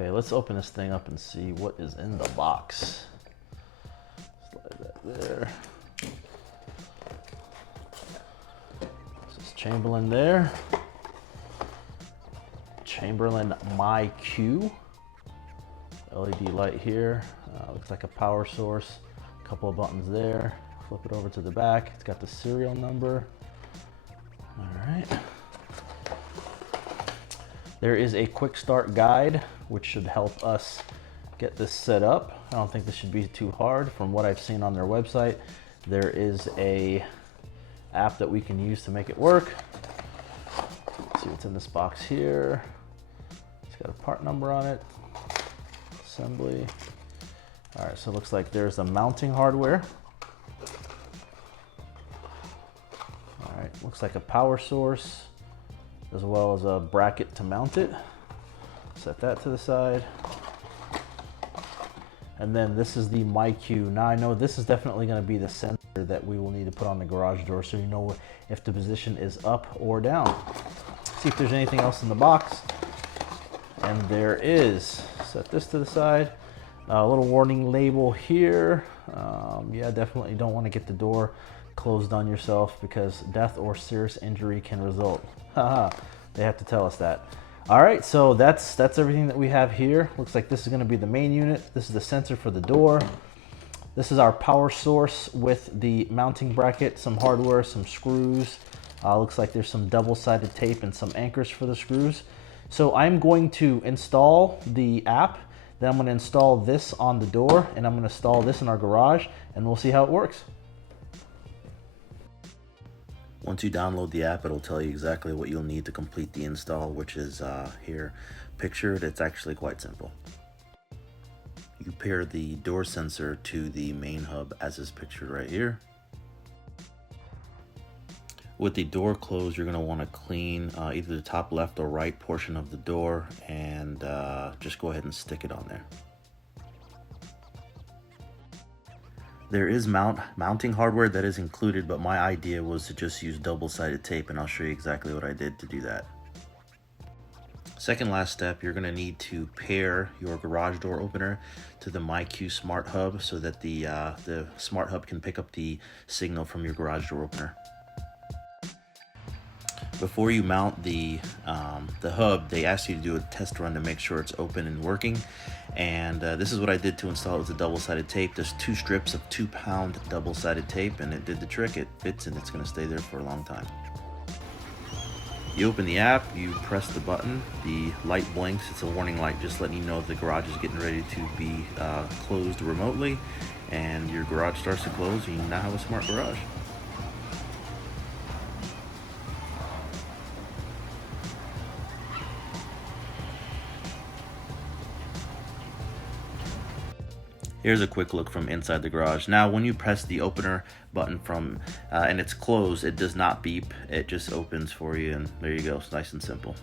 Okay, let's open this thing up and see what is in the box. Slide that there. This is Chamberlain there. Chamberlain MyQ. LED light here. Looks like a power source. A couple of buttons there. Flip it over to the back. It's got the serial number. All right. There is a quick start guide, which should help us get this set up. I don't think this should be too hard. From what I've seen on their website, there is a app that we can use to make it work. Let's see what's in this box here. It's got a part number on it. Assembly. All right, so it looks like there's the mounting hardware. All right, looks like a power source, as well as a bracket to mount it. Set that to the side. And then this is the MyQ. Now I know this is definitely going to be the sensor that we will need to put on the garage door, so you know if the position is up or down. See if there's anything else in the box. And there is. Set this to the side. A little warning label here. Yeah, definitely don't want to get the door closed on yourself because death or serious injury can result. Haha, they have to tell us that. All right, so that's everything that we have here. Looks like this is going to be the main unit. This is the sensor for the door. This is our power source with the mounting bracket, some hardware, some screws. Looks like there's some double-sided tape and some anchors for the screws. So I'm going to install the app, then I'm going to install this on the door, and I'm going to install this in our garage, and we'll see how it works. Once you download the app, it'll tell you exactly what you'll need to complete the install, which is here pictured. It's actually quite simple. You pair the door sensor to the main hub as is pictured right here. With the door closed, you're going to want to clean either the top left or right portion of the door and just go ahead and stick it on there. There is mounting hardware that is included, but my idea was to just use double-sided tape, and I'll show you exactly what I did to do that. Second last step, you're going to need to pair your garage door opener to the MyQ Smart Hub so that the Smart Hub can pick up the signal from your garage door opener. Before you mount the hub, they ask you to do a test run to make sure it's open and working. And this is what I did to install it with the double-sided tape. There's 2 strips of 2-pound double-sided tape, and it did the trick. It fits and it's going to stay there for a long time. You open the app, you press the button, the light blinks. It's a warning light just letting you know the garage is getting ready to be closed remotely, and your garage starts to close, and you now have a smart garage. Here's a quick look from inside the garage. Now, when you press the opener button and it's closed, it does not beep. It just opens for you, and there you go. It's nice and simple.